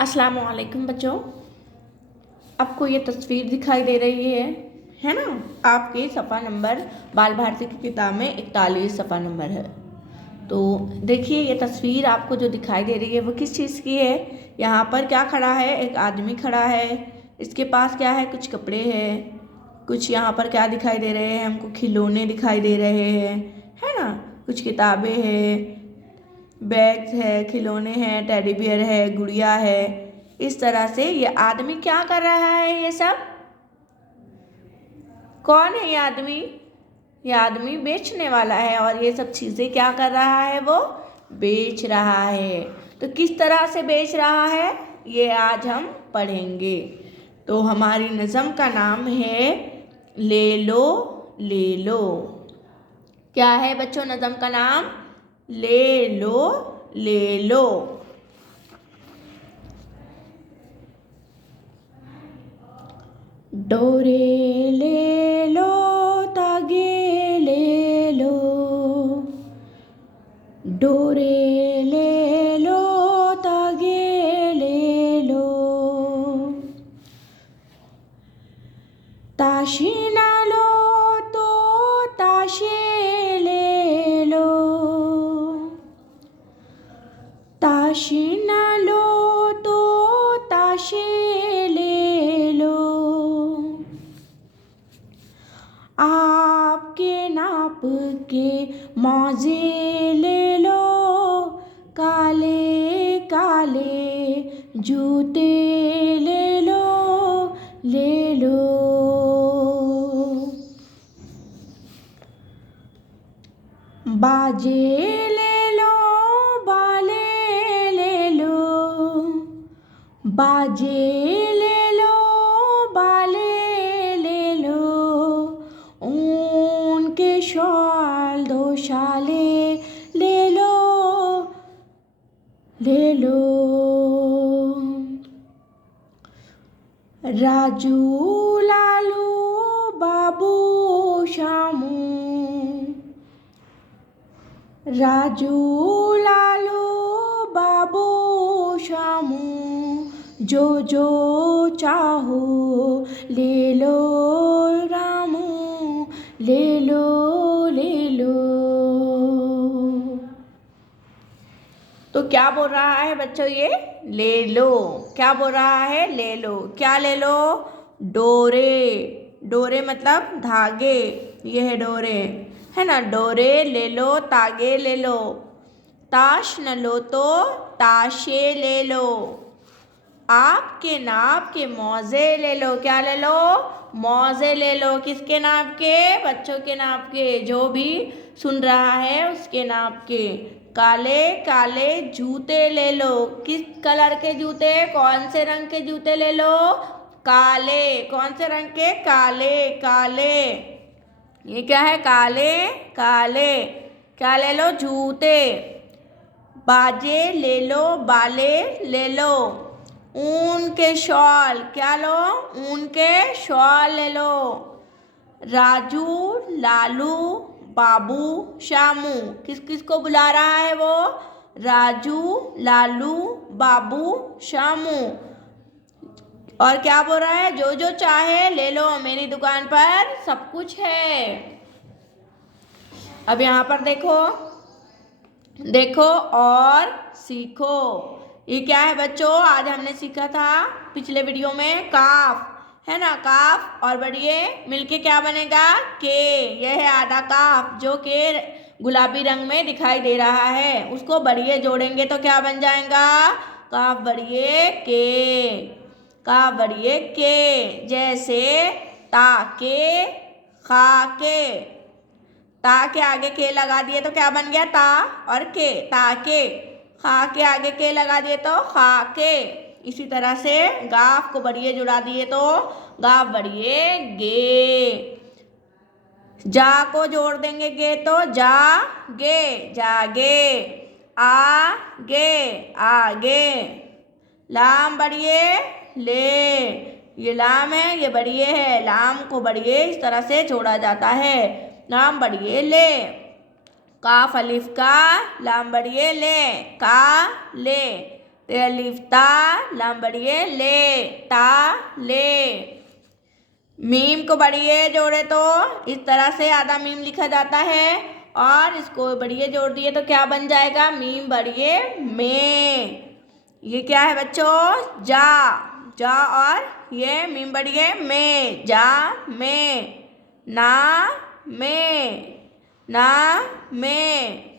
अस्सलाम वालेकुम बच्चों। आपको ये तस्वीर दिखाई दे रही है ना। आपके सफ़ा नंबर बाल भारती की किताब में 41 सफ़ा नंबर है। तो देखिए ये तस्वीर आपको जो दिखाई दे रही है वो किस चीज़ की है। यहाँ पर क्या खड़ा है, एक आदमी खड़ा है। इसके पास क्या है, कुछ कपड़े हैं। कुछ यहाँ पर क्या दिखाई दे रहे हैं हमको, खिलौने दिखाई दे रहे हैं, है ना। कुछ किताबें हैं, बैग्स है, खिलौने हैं, टेडी बियर है, गुड़िया है। इस तरह से ये आदमी क्या कर रहा है, ये सब कौन है ये आदमी? ये आदमी बेचने वाला है और ये सब चीज़ें क्या कर रहा है, वो बेच रहा है। तो किस तरह से बेच रहा है ये आज हम पढ़ेंगे। तो हमारी नज़म का नाम है ले लो ले लो। क्या है बच्चों नज़म का नाम? ले लो ले लो। डोरे ले लो, तागे ले लो, डोरे ले लो, तागे ले लो, ताशी ना लो तो ताशे ले लो, ताशी ना लो तो ताशे ले लो, आपके नाप के मौजे ले लो, काले काले जूते ले लो ले लो। बाजे ले लो, बाले ले लो, बाजे ले लो, बाले ले लो, ऊन के शॉल दो शाले ले लो ले लो। राजू लालू बाबू शामू, राजू लालू बाबू शामू, जो जो चाहो ले लो रामू ले लो ले लो। तो क्या बोल रहा है बच्चों ये? ले लो। क्या बोल रहा है? ले लो। क्या ले लो? डोरे। डोरे मतलब धागे, ये है डोरे, है ना। डोरे ले लो, तागे ले लो, ताश न लो तो ताशे ले लो, आपके नाप के मौजे ले लो। क्या ले लो? मौजे ले लो। किसके नाप के? बच्चों के नाप के। जो भी सुन रहा है उसके नाप के। काले काले जूते ले लो। किस कलर के जूते? कौन से रंग के जूते ले लो? काले। कौन से रंग के? काले काले। ये क्या है? काले काले। क्या ले लो? जूते। बाजे ले लो, बाले ले लो, ऊन के शॉल। क्या लो? ऊन के शॉल ले लो। राजू लालू बाबू शामू। किस किस को बुला रहा है वो? राजू लालू बाबू शामू। और क्या बोल रहा है? जो जो चाहे ले लो, मेरी दुकान पर सब कुछ है। अब यहाँ पर देखो, देखो और सीखो। ये क्या है बच्चों? आज हमने सीखा था पिछले वीडियो में काफ, है ना। काफ और बढ़िए मिलके क्या बनेगा? के। यह है आधा काफ जो के गुलाबी रंग में दिखाई दे रहा है। उसको बढ़िए जोड़ेंगे तो क्या बन जाएगा? काफ बढ़िए के। काफ बढ़िए के। जैसे ताके खाके, ता के आगे के लगा दिए तो क्या बन गया? ता और के, ताके। खा के आगे के लगा दिए तो खा के। इसी तरह से गाफ को बढ़िए जुड़ा दिए तो गाफ बढ़िए गे। जा को जोड़ देंगे गे तो जा गे, जागे। आ गे, आगे। लाम बढ़िए ले, ये लाम है, ये बढ़िए है। लाम को बढ़िए इस तरह से जोड़ा जाता है। लाम बढ़िए ले। काफ अलिफ का, लाम बढ़िए ले, का ले। तो अलिफ ता, लाम बढ़िए ले, ता ले। मीम को बढ़िए जोड़े तो इस तरह से आधा मीम लिखा जाता है, और इसको बढ़िए जोड़ दिए तो क्या बन जाएगा, मीम बढ़िए में। ये क्या है बच्चों, जा, जा, और ये मीम बढ़िए में, जा में, ना में, ना में।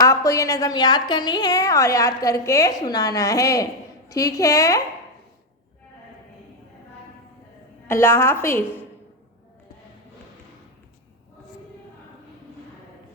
आपको ये नज़म याद करनी है और याद करके सुनाना है, ठीक है। अल्लाह हाफिज़।